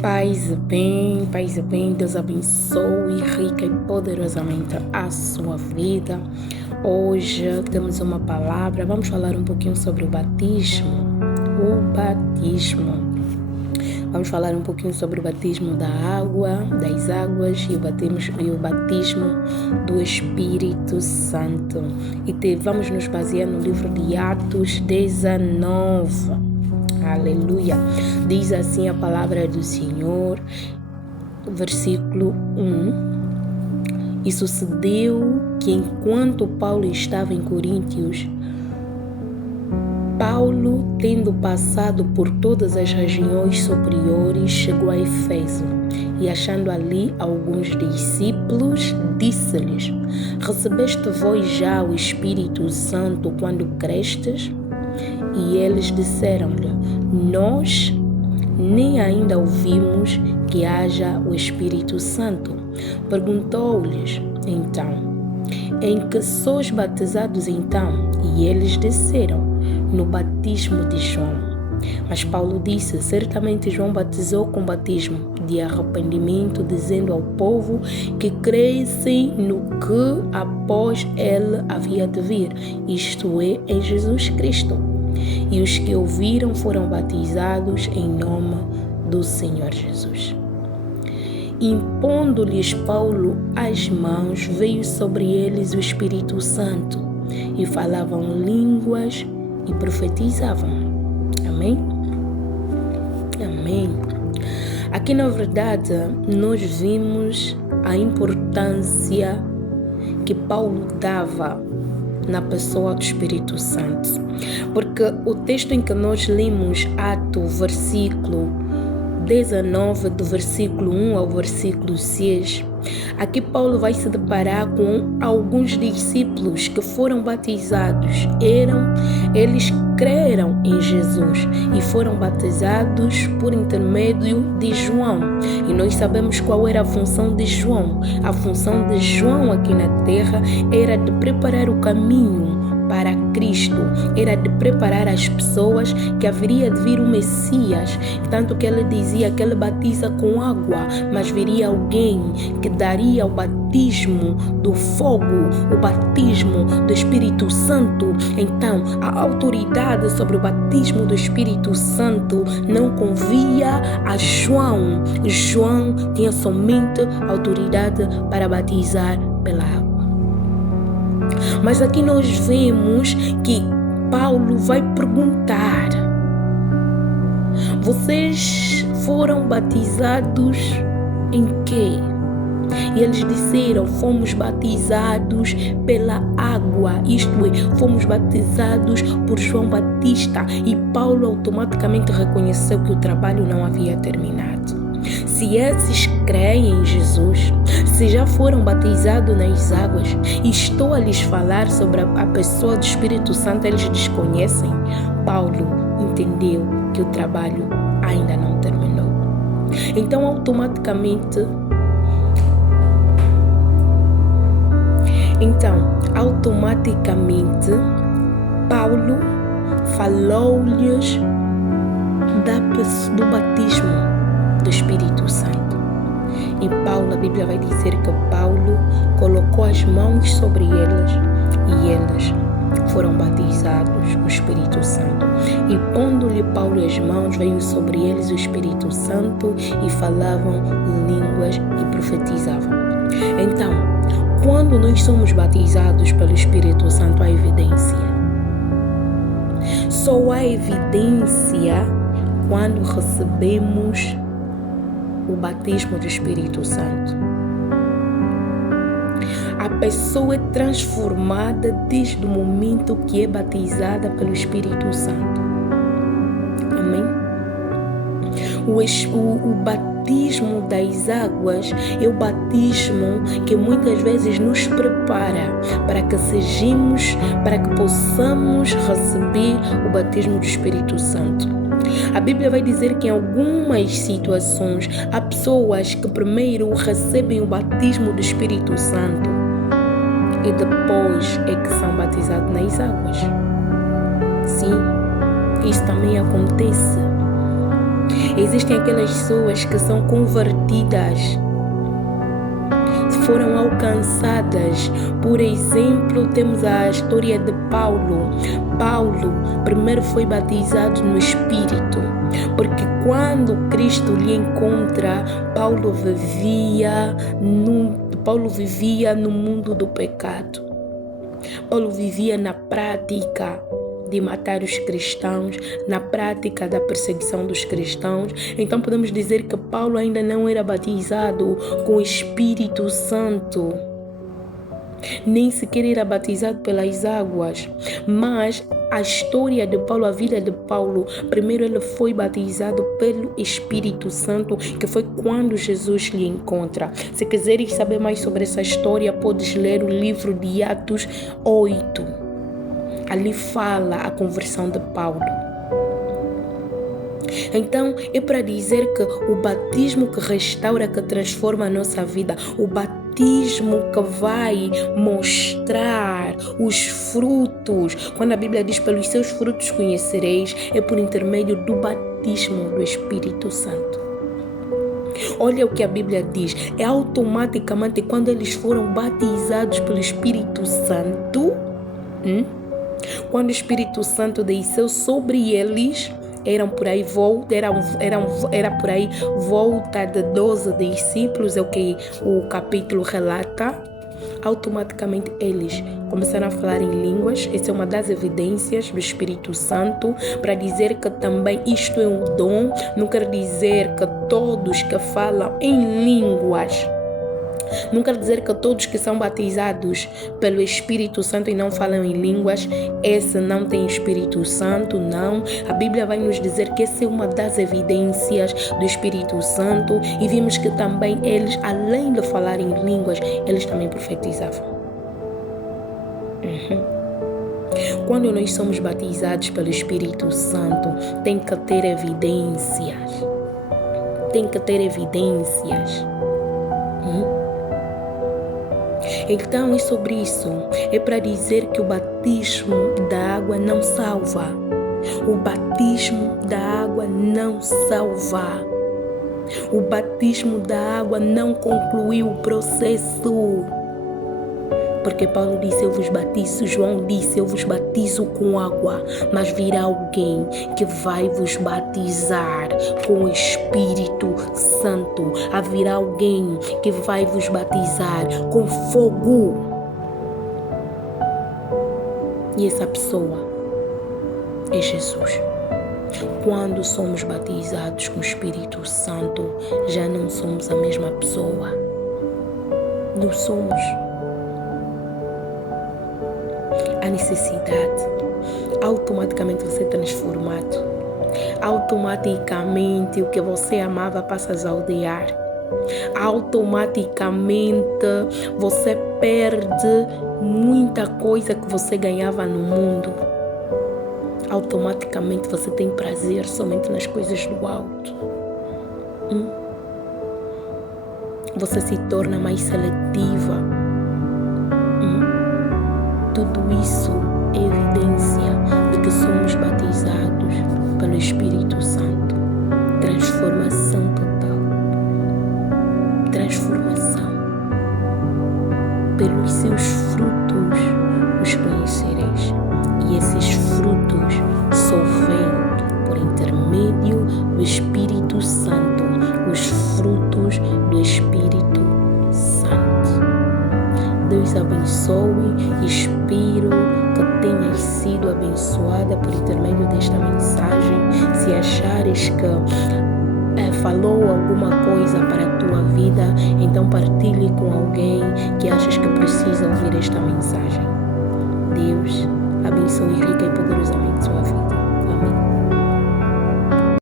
Paz e bem, Deus abençoe rica e poderosamente a sua vida. Hoje temos uma palavra, vamos falar um pouquinho sobre o batismo. Vamos falar um pouquinho sobre o batismo das águas e o batismo do Espírito Santo. E vamos nos basear no livro de Atos 19. Aleluia. Diz assim a palavra do Senhor, versículo 1. E sucedeu que enquanto Paulo estava em Coríntios, Paulo, tendo passado por todas as regiões superiores, chegou a Éfeso e, achando ali alguns discípulos, disse-lhes: Recebeste vós já o Espírito Santo quando crestes? E eles disseram-lhe: Nós nem ainda ouvimos que haja o Espírito Santo. Perguntou-lhes então: Em que sois batizados então? E eles disseram: No batismo de João. Mas Paulo disse: Certamente João batizou com batismo de arrependimento, dizendo ao povo que crescem no que após ele havia de vir, isto é, em Jesus Cristo. E os que ouviram foram batizados em nome do Senhor Jesus. Impondo-lhes Paulo as mãos, veio sobre eles o Espírito Santo, e falavam línguas e profetizavam. Amém? Amém. Aqui, na verdade, nós vimos a importância que Paulo dava na pessoa do Espírito Santo. Porque o texto em que nós lemos, Atos, versículo 19, do versículo 1 ao versículo 6, aqui Paulo vai se deparar com alguns discípulos que foram batizados. Eles creram em Jesus e foram batizados por intermédio de João. E nós sabemos qual era a função de João. A função de João aqui na terra era de preparar o caminho para Cristo, era de preparar as pessoas que haveria de vir o Messias, tanto que ele dizia que ele batiza com água, mas viria alguém que daria o batismo do fogo, o batismo do Espírito Santo. Então, a autoridade sobre o batismo do Espírito Santo não convia a João. João tinha somente autoridade para batizar pela água. Mas aqui nós vemos que Paulo vai perguntar: vocês foram batizados em quê? E eles disseram: fomos batizados pela água, isto é, fomos batizados por João Batista. E Paulo automaticamente reconheceu que o trabalho não havia terminado. Se esses creem em Jesus, se já foram batizados nas águas, e estou a lhes falar sobre a pessoa do Espírito Santo, eles desconhecem. Paulo entendeu que o trabalho ainda não terminou. Então, automaticamente, Paulo falou-lhes do batismo do Espírito Santo. E Paulo, a Bíblia vai dizer que Paulo colocou as mãos sobre eles e eles foram batizados com o Espírito Santo. E pondo-lhe Paulo as mãos, veio sobre eles o Espírito Santo e falavam línguas e profetizavam. Então, quando nós somos batizados pelo Espírito Santo, há evidência. Só há evidência quando recebemos o batismo do Espírito Santo. A pessoa é transformada desde o momento que é batizada pelo Espírito Santo. Amém? O batismo das águas é o batismo que muitas vezes nos prepara para que possamos receber o batismo do Espírito Santo. A Bíblia vai dizer que em algumas situações há pessoas que primeiro recebem o batismo do Espírito Santo e depois é que são batizados nas águas. Sim, isso também acontece. Existem aquelas pessoas que são convertidas, foram alcançadas. Por exemplo, temos a história de Paulo. Paulo primeiro foi batizado no Espírito, porque quando Cristo lhe encontra, Paulo vivia no mundo do pecado. Paulo vivia na prática de matar os cristãos, na prática da perseguição dos cristãos. Então podemos dizer que Paulo ainda não era batizado com o Espírito Santo, nem sequer era batizado pelas águas. Mas a história de Paulo, a vida de Paulo, primeiro ele foi batizado pelo Espírito Santo, que foi quando Jesus lhe encontra. Se quiseres saber mais sobre essa história, podes ler o livro de Atos 8. Ali fala a conversão de Paulo. Então, é para dizer que o batismo que restaura, que transforma a nossa vida, o batismo que vai mostrar os frutos, quando a Bíblia diz pelos seus frutos conhecereis, é por intermédio do batismo do Espírito Santo. Olha o que a Bíblia diz, é automaticamente quando eles foram batizados pelo Espírito Santo, quando o Espírito Santo desceu sobre eles, era por aí volta de 12 discípulos, é o que o capítulo relata. Automaticamente eles começaram a falar em línguas. Essa é uma das evidências do Espírito Santo, para dizer que também isto é um dom. Não quer dizer que todos que falam em línguas, não quer dizer que todos que são batizados pelo Espírito Santo e não falam em línguas, esse não tem Espírito Santo, não. A Bíblia vai nos dizer que essa é uma das evidências do Espírito Santo, e vimos que também eles, além de falar em línguas, eles também profetizavam. Quando nós somos batizados pelo Espírito Santo, tem que ter evidências. Então é sobre isso, é para dizer que o batismo da água não salva. O batismo da água não salva. O batismo da água não concluiu o processo. Porque Paulo disse, eu vos batizo, João disse, eu vos batizo com água, mas virá alguém que vai vos batizar com o Espírito Santo. Haverá alguém que vai vos batizar com fogo. E essa pessoa é Jesus. Quando somos batizados com o Espírito Santo, já não somos a mesma pessoa. Não somos. A necessidade, automaticamente você é transformado. Automaticamente o que você amava passas a odiar. Automaticamente você perde muita coisa que você ganhava no mundo. Automaticamente você tem prazer somente nas coisas do alto. Você se torna mais seletiva. Tudo isso é evidência de que somos batizados pelo Espírito Santo. Transformação total. Transformação. Pelos seus frutos os conhecereis. E esses frutos só vêm por intermédio do Espírito Santo. Os frutos do Espírito Santo. Deus abençoe e espero que tenhas sido abençoada por intermédio desta mensagem. Se achares que falou alguma coisa para a tua vida, então partilhe com alguém que achas que precisa ouvir esta mensagem. Deus abençoe e